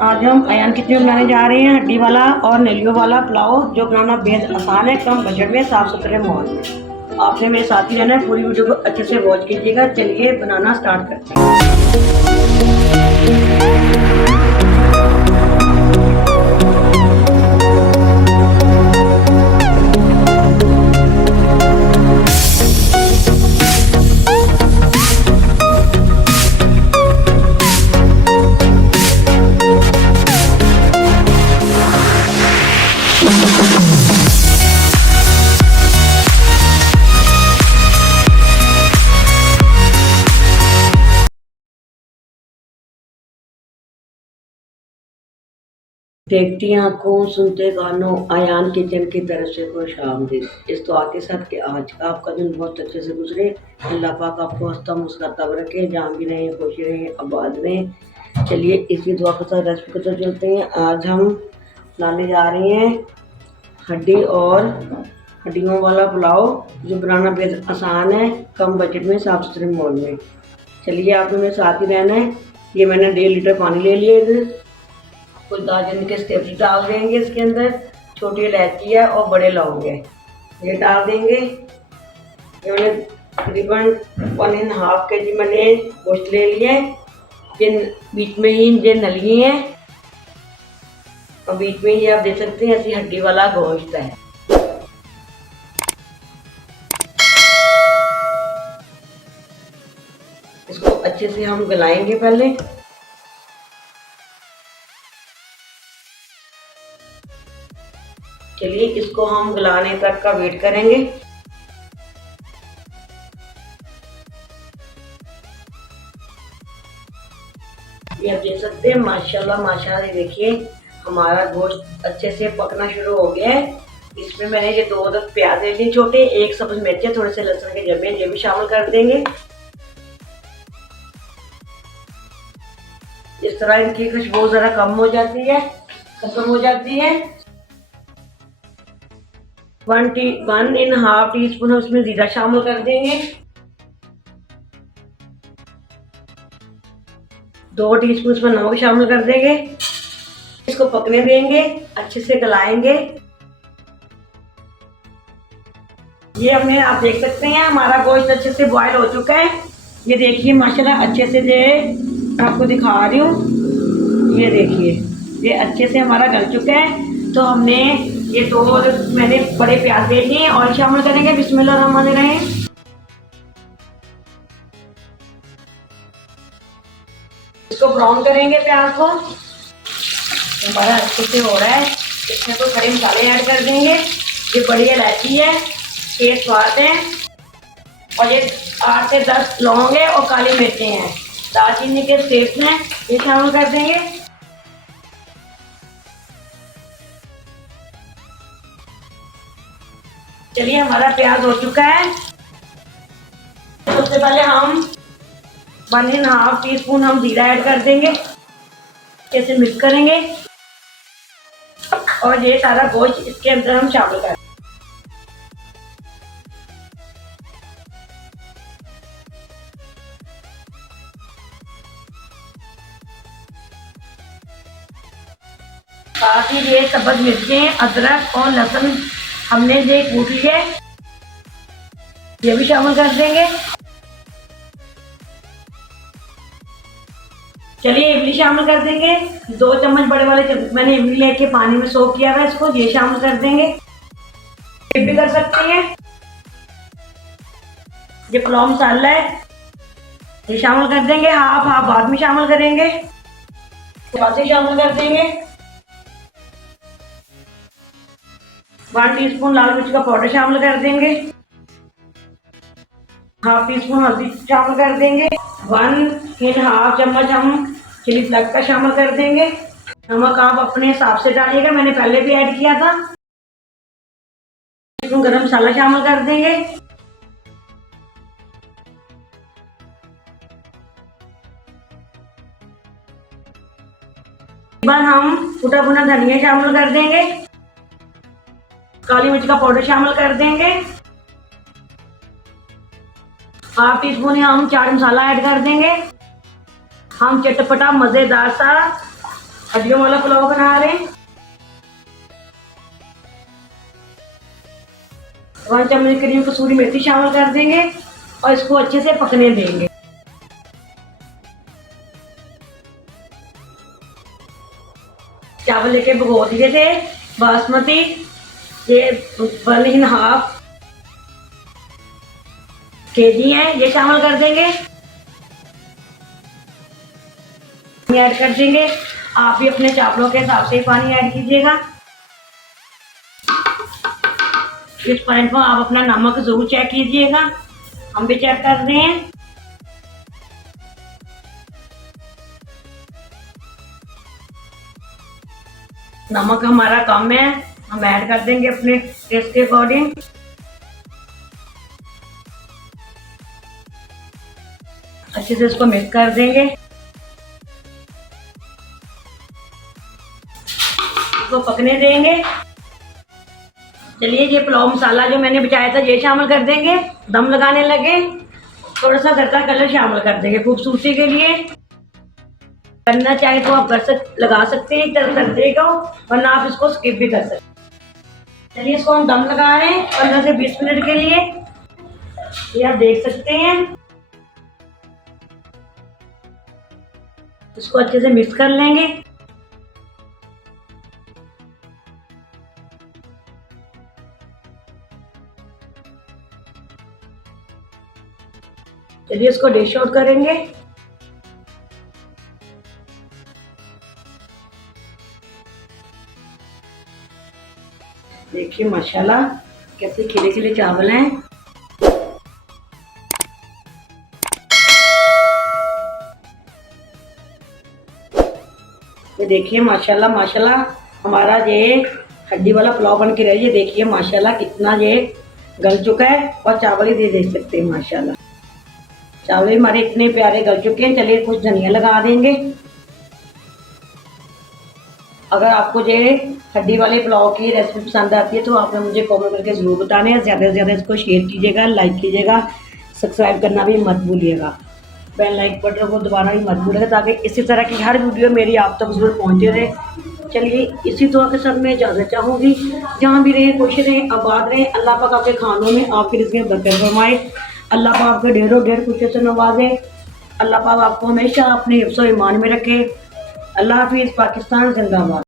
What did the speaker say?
आज हम अयान किचन में बनाने जा रहे हैं हड्डी वाला और नलियों वाला पुलाव, जो बनाना बेहद आसान है, कम बजट में, साफ सुथरे माहौल में। आपने मेरे साथ ही रहना है, पूरी वीडियो को अच्छे से वॉच कीजिएगा। चलिए बनाना स्टार्ट करते हैं। देखती आंखों सुनते कानों, अयान किचन की तरफ से खुश आमदीद। इस दुआ के साथ कि आज का आपका दिन बहुत अच्छे से गुजरे। अल्लाह पाक आपको हंसता मुस्कुराता रखे, जहाँ भी रहें खुशी रहें, आबाद रहें। चलिए इसी दुआ के साथ रेसिपी की तरफ चलते हैं। आज हम बनाने जा रहे हैं हड्डी और हड्डियों वाला पुलाव, जो बनाना बेहद आसान है, कम बजट में, साफ सुथरे माहौल में। चलिए आपने मेरे साथ ही रहना है। ये मैंने 1.5 लीटर पानी ले लिया। कुछ दालचीनी के स्टेप्स डाल देंगे इसके अंदर, छोटी इलायची है और बड़े लौंग है, ये डाल देंगे। ये मैंने तकरीबन 1.5 kg मैंने गोश्त ले लिया है। ये बीच में ही ये नली है और बीच में ही आप देख सकते हैं ऐसी हड्डी वाला गोश्त है। इसको अच्छे से हम गलाएंगे पहले। चलिए इसको हम गलाने तक का वेट करेंगे। ये आप देख सकते हैं माशाल्लाह माशाल्लाह, देखिए हमारा गोश्त अच्छे से पकना शुरू हो गया है। इसमें मैंने ये 2 प्याज ले लिए छोटे, 1 सब्ज मिर्च, थोड़े से लहसुन के जमे, ये भी शामिल कर देंगे। इस तरह इनकी खुशबू जरा कम हो जाती है, खत्म हो जाती है। 1.5 टीस्पून हम इसमें जीरा शामिल कर देंगे। 2 टीस्पून इसमें नमक शामिल कर देंगे। इसको पकने देंगे, अच्छे से गलाएंगे। ये हमने, आप देख सकते हैं हमारा गोश्त अच्छे से बॉयल हो चुका है। ये देखिए माशाल्लाह अच्छे से, ये आपको दिखा रही हूँ, ये देखिए ये अच्छे से हमारा गल चुका है। तो हमने ये 2 मैंने बड़े प्याज ले लिए, ऑयल शामिल करेंगे। बिस्मिल्लाहिर्रहमानिर्रहीम। इसको ब्राउन करेंगे प्याज को। हमारा अच्छे से हो रहा है। इसमें तो खड़े मसाले ऐड कर देंगे। ये बड़ी इलायची है, तेज स्वाद है, और ये 8 से 10 लौंग है और काली मिर्चें हैं, दालचीनी के स्टेप्स हैं, ये शामिल कर देंगे। चलिए हमारा प्याज हो चुका है। सबसे पहले हम 1.5 टीस्पून हम जीरा ऐड कर देंगे, इसे मिक्स करेंगे और ये सारा गोश्त इसके अंदर हम शामिल करेंगे। साथ ही ये सब्ज मिर्चें, अदरक और लहसुन हमने ये कूट लिया, ये भी शामिल कर देंगे। चलिए इमली शामिल कर देंगे। 2 चम्मच बड़े वाले मैंने इमली लेके पानी में सोक किया है, इसको ये शामिल कर देंगे। ये भी कर सकते हैं। ये पुलाव मसाला है, ये शामिल कर देंगे। हाफ बाद में शामिल करेंगे, शामिल कर देंगे। 1 टीस्पून लाल मिर्च का पाउडर शामिल कर देंगे। हाफ टीस्पून हल्दी शामिल कर देंगे। 1.5 चम्मच हम चिली फ्लेक्स का शामिल कर देंगे। नमक आप अपने हिसाब से डालिएगा, मैंने पहले भी ऐड किया था। गरम मसाला शामिल कर देंगे। बाद हम कुटा भुना धनिया शामिल कर देंगे। काली मिर्च का पाउडर शामिल कर देंगे। हाफ टीस्पून हम चाट मसाला ऐड कर देंगे। हम चटपटा मजेदार सा हड्डियों वाला पुलाव बना रहे हैं। 1 चम्मच करीब कसूरी मेथी शामिल कर देंगे और इसको अच्छे से पकने देंगे। चावल लेके भिगो दिए थे बासमती, ये 1.5 केजी है, ये शामिल कर देंगे। ऐड कर देंगे। आप भी अपने चावलों के हिसाब से पानी ऐड कीजिएगा। इस पॉइंट पर आप अपना नमक जरूर चेक कीजिएगा, हम भी चेक कर रहे हैं। नमक हमारा कम है, हम ऐड कर देंगे अपने टेस्ट के अकॉर्डिंग। अच्छे से इसको मिक्स कर देंगे, इसको पकने देंगे। चलिए ये पुलाव मसाला जो मैंने बचाया था ये शामिल कर देंगे। दम लगाने लगे, थोड़ा सा घर का कलर शामिल कर देंगे खूबसूरती के लिए। करना चाहे तो आप लगा सकते हैं तरह देगा, वरना आप इसको स्किप भी कर सकते हैं। चलिए इसको हम दम लगा रहे हैं 15 से 20 मिनट के लिए। ये आप देख सकते हैं। इसको अच्छे से मिक्स कर लेंगे। चलिए इसको डिश आउट करेंगे। देखिए माशाल्लाह कैसे खिले खिले चावल हैं। ये देखिए माशाल्लाह माशाल्लाह हमारा ये हड्डी वाला पुलाव बन के रही है। देखिए माशाल्लाह कितना ये गल चुका है और चावल ही देख सकते हैं माशाल्लाह। चावल हमारे इतने प्यारे गल चुके हैं। चलिए कुछ धनिया लगा देंगे। अगर आपको ये हड्डी वाले पुलाव की रेसिपी पसंद आती है तो आपने मुझे कमेंट करके ज़रूर बताना है। ज़्यादा से ज़्यादा इसको शेयर कीजिएगा, लाइक कीजिएगा, सब्सक्राइब करना भी मत भूलिएगा। बेल लाइक बटन को दबाना भी मत भूलिएगा ताकि इसी तरह की हर वीडियो मेरी आप तक ज़रूर पहुँचते रहे। चलिए इसी दुआ के साथ मैं इजाज़त चाहूँगी। जहाँ भी रहें खुश रहें, आबाद रहें। अल्लाह पाक आपके खानों में आपके रिज़्क़ में बरकत फरमाए। अल्लाह पाक आपके ढेरों ढेर खुशियों से नवाजे। अल्लाह पाक आपको हमेशा अपने हिफ्ज़-ओ-ईमान में रखे। अल्लाह हाफ़िज़। पाकिस्तान जिंदाबाद।